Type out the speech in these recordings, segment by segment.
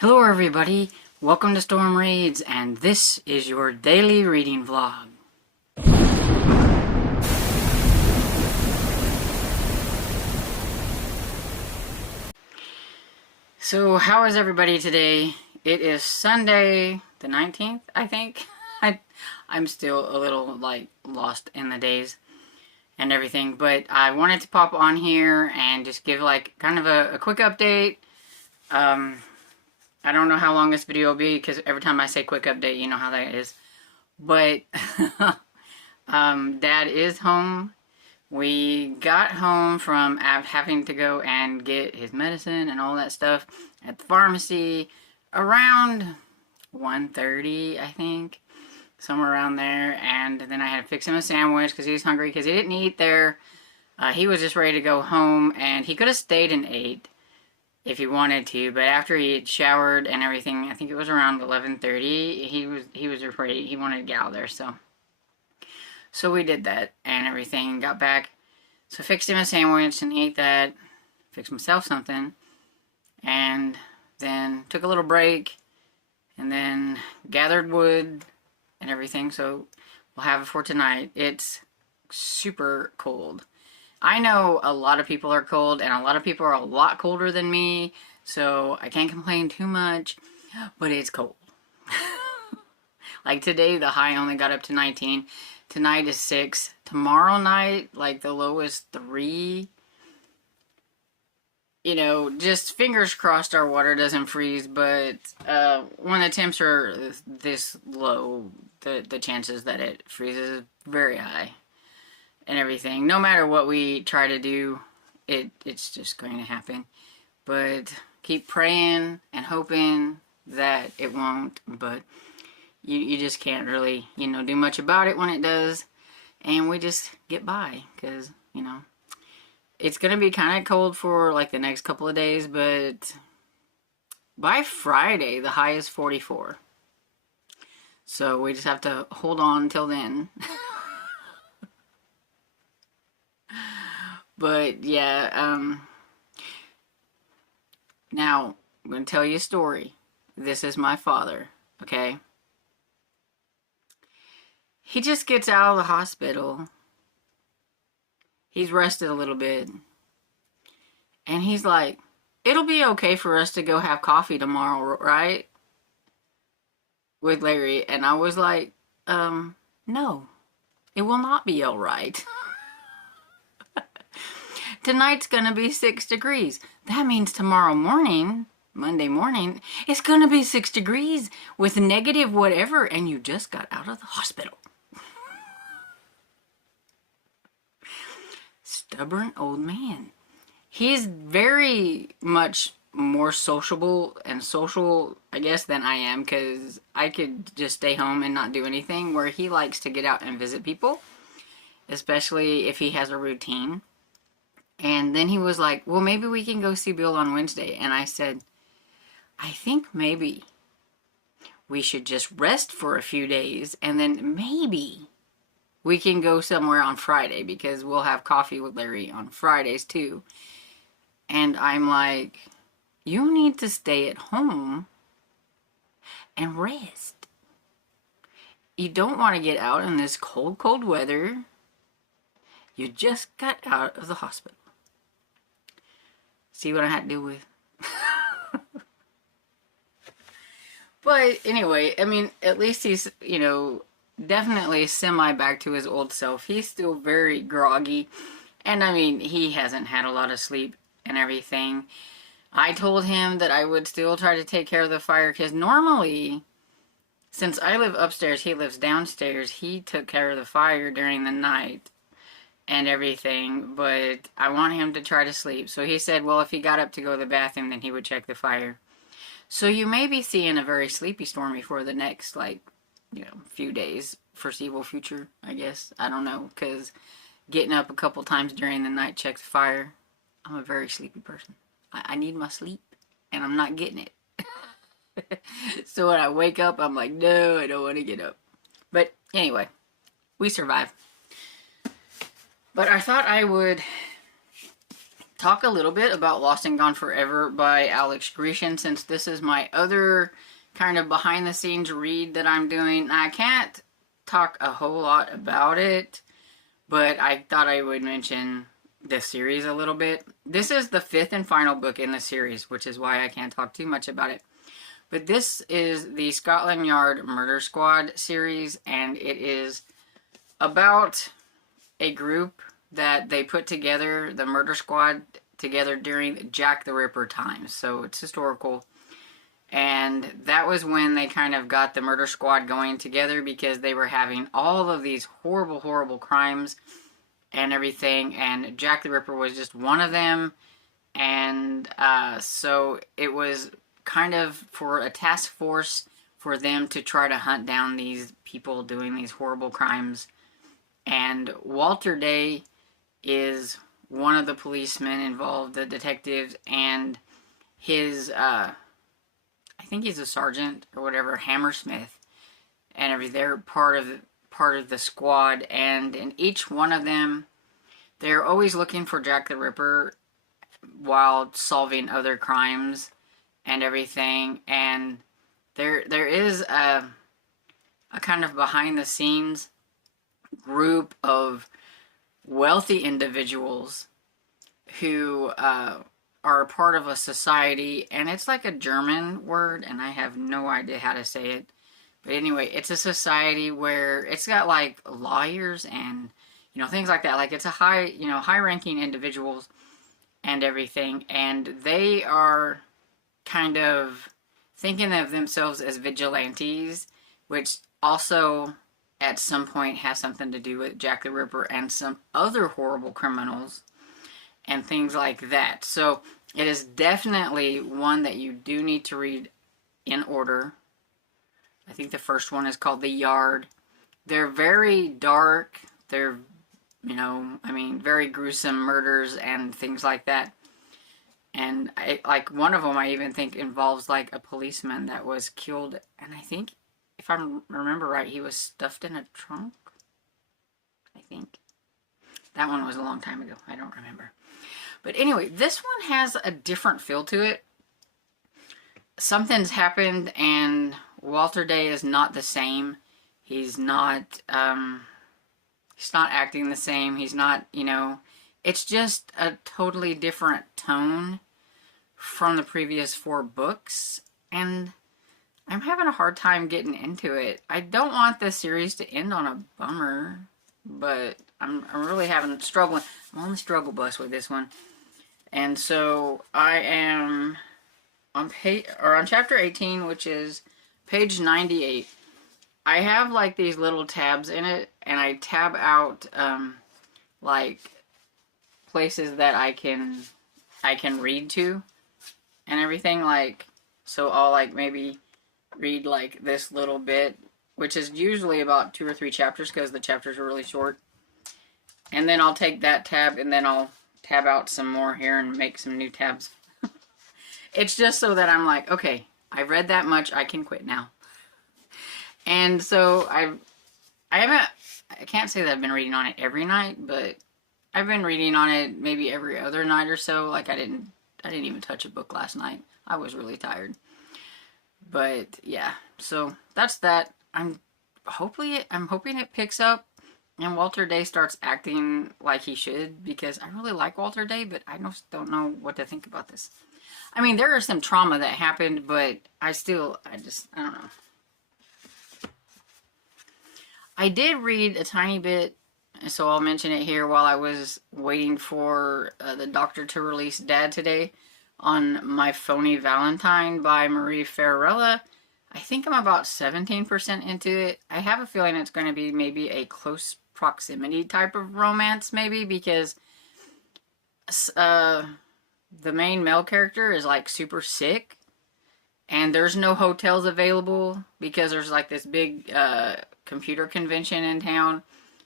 Hello everybody, welcome to Storm Reads, and this is your daily reading vlog. So how is everybody today? It is Sunday the 19th, I think. I'm still a little lost in the days and everything, but I wanted to pop on here and just give kind of a quick update. I don't know how long this video will be, because every time I say quick update, you know how that is. But, Dad is home. We got home from having to go and get his medicine and all that stuff at the pharmacy around 1:30, I think. Somewhere around there. And then I had to fix him a sandwich because he was hungry, because he didn't eat there. He was just ready to go home, and he could have stayed and ate if he wanted to, but after he had showered and everything, I think it was around 11:30, he was afraid, he wanted to get out of there, so we did that and everything, got back, so fixed him a sandwich and he ate that, fixed myself something, and then took a little break, and then gathered wood and everything, so we'll have it for tonight. It's super cold. I know a lot of people are cold, and a lot of people are a lot colder than me, so I can't complain too much, but it's cold. Like today, the high only got up to 19. Tonight is 6. Tomorrow night, the low is 3. You know, just fingers crossed our water doesn't freeze, but when the temps are this low, the chances that it freezes is very high. And everything. No matter what we try to do, it's just going to happen. But keep praying and hoping that it won't. But you just can't really, do much about it when it does. And we just get by. Because, it's going to be kind of cold for the next couple of days. But by Friday, the high is 44. So we just have to hold on until then. But, yeah, now, I'm going to tell you a story. This is my father, okay? He just gets out of the hospital. He's rested a little bit. And he's like, it'll be okay for us to go have coffee tomorrow, right? With Larry. And I was like, no, it will not be all right. Tonight's gonna be 6 degrees. That means tomorrow morning, Monday morning, it's gonna be 6 degrees with negative whatever, and you just got out of the hospital. Stubborn old man. He's very much more sociable and social, I guess, than I am, because I could just stay home and not do anything, where he likes to get out and visit people, especially if he has a routine. And then he was like, well, maybe we can go see Bill on Wednesday. And I said, I think maybe we should just rest for a few days, and then maybe we can go somewhere on Friday, because we'll have coffee with Larry on Fridays too. And I'm like, you need to stay at home and rest. You don't want to get out in this cold, cold weather. You just got out of the hospital. See what I had to deal with? But anyway, I mean, at least he's, definitely semi back to his old self. He's still very groggy. And I mean, he hasn't had a lot of sleep and everything. I told him that I would still try to take care of the fire, because normally, since I live upstairs, he lives downstairs, he took care of the fire during the night and everything, but I want him to try to sleep. So he said, well, if he got up to go to the bathroom, then he would check the fire. So you may be seeing a very sleepy Stormy for the next, few days, foreseeable future, I guess. I don't know, because getting up a couple times during the night, check the fire. I'm a very sleepy person. I need my sleep, and I'm not getting it. So when I wake up, I'm like, no, I don't want to get up. But anyway, we survive. But I thought I would talk a little bit about Lost and Gone Forever by Alex Grecian, since this is my other kind of behind the scenes read that I'm doing. I can't talk a whole lot about it, but I thought I would mention the series a little bit. This is the 5th and final book in the series, which is why I can't talk too much about it. But this is the Scotland Yard Murder Squad series, and it is about a group that they put together, the murder squad, together during Jack the Ripper times. So it's historical. And that was when they kind of got the murder squad going together, because they were having all of these horrible, horrible crimes and everything. And Jack the Ripper was just one of them. And so it was kind of for a task force for them to try to hunt down these people doing these horrible crimes. And Walter Day is one of the policemen involved, the detectives, and his, I think he's a sergeant or whatever, Hammersmith, and everything. They're part of the squad, and in each one of them, they're always looking for Jack the Ripper while solving other crimes and everything. And there is a kind of behind the scenes group of wealthy individuals who are a part of a society, and it's like a German word, and I have no idea how to say it. But anyway, it's a society where it's got like lawyers and, you know, things like that. Like it's a high-ranking individuals and everything, and they are kind of thinking of themselves as vigilantes, which also at some point has something to do with Jack the Ripper and some other horrible criminals and things like that. So it is definitely one that you do need to read in order. I think the first one is called The Yard. They're very dark. They're, very gruesome murders and things like that. And like one of them I even think involves like a policeman that was killed, and I think, if I remember right, he was stuffed in a trunk, I think. That one was a long time ago. I don't remember. But anyway, this one has a different feel to it. Something's happened, and Walter Day is not the same. He's not acting the same. He's not, it's just a totally different tone from the previous 4 books, and I'm having a hard time getting into it. I don't want this series to end on a bummer, but I'm really struggling. I'm on the struggle bus with this one. And so I am on chapter 18, which is page 98. I have like these little tabs in it, and I tab out like places that I can read to and everything, like, so I'll like maybe read like this little bit, which is usually about 2 or 3 chapters because the chapters are really short. And then I'll take that tab and then I'll tab out some more here and make some new tabs. It's just so that I'm like, okay, I read that much, I can quit now. And so I can't say that I've been reading on it every night, but I've been reading on it maybe every other night or so. Like I didn't even touch a book last night. I was really tired. But yeah, so that's that. I'm hoping it picks up and Walter Day starts acting like he should, because I really like Walter Day, but I just don't know what to think about this. I mean, there is some trauma that happened, but I don't know. I did read a tiny bit, so I'll mention it here while I was waiting for the doctor to release Dad today, on My Phony Valentine by Marie Farrella. I think I'm about 17% into it. I have a feeling it's going to be maybe a close proximity type of romance, maybe, because the main male character is like super sick, and there's no hotels available because there's like this big computer convention in town,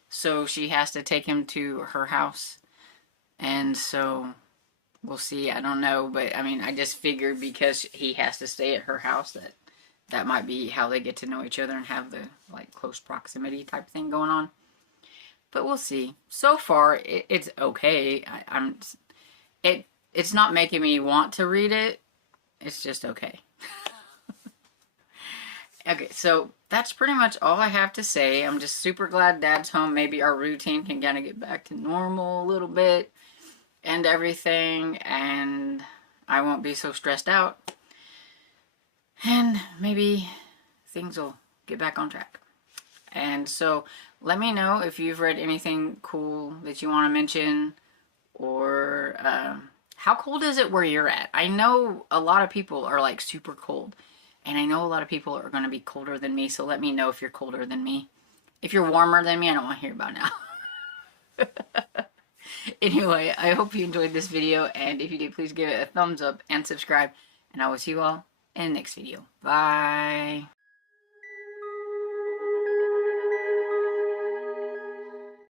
so she has to take him to her house. And so we'll see. I don't know, but I mean, I just figured because he has to stay at her house that might be how they get to know each other and have the like close proximity type thing going on. But we'll see. So far, it's okay. it's not making me want to read it. It's just okay. Okay, so that's pretty much all I have to say. I'm just super glad Dad's home. Maybe our routine can kind of get back to normal a little bit and everything, and I won't be so stressed out. And maybe things will get back on track. And so let me know if you've read anything cool that you want to mention, or how cold is it where you're at? I know a lot of people are like super cold, and I know a lot of people are going to be colder than me, so let me know if you're colder than me. If you're warmer than me, I don't want to hear about it now. Anyway, I hope you enjoyed this video, and if you did, please give it a thumbs up and subscribe, and I will see you all in the next video. Bye!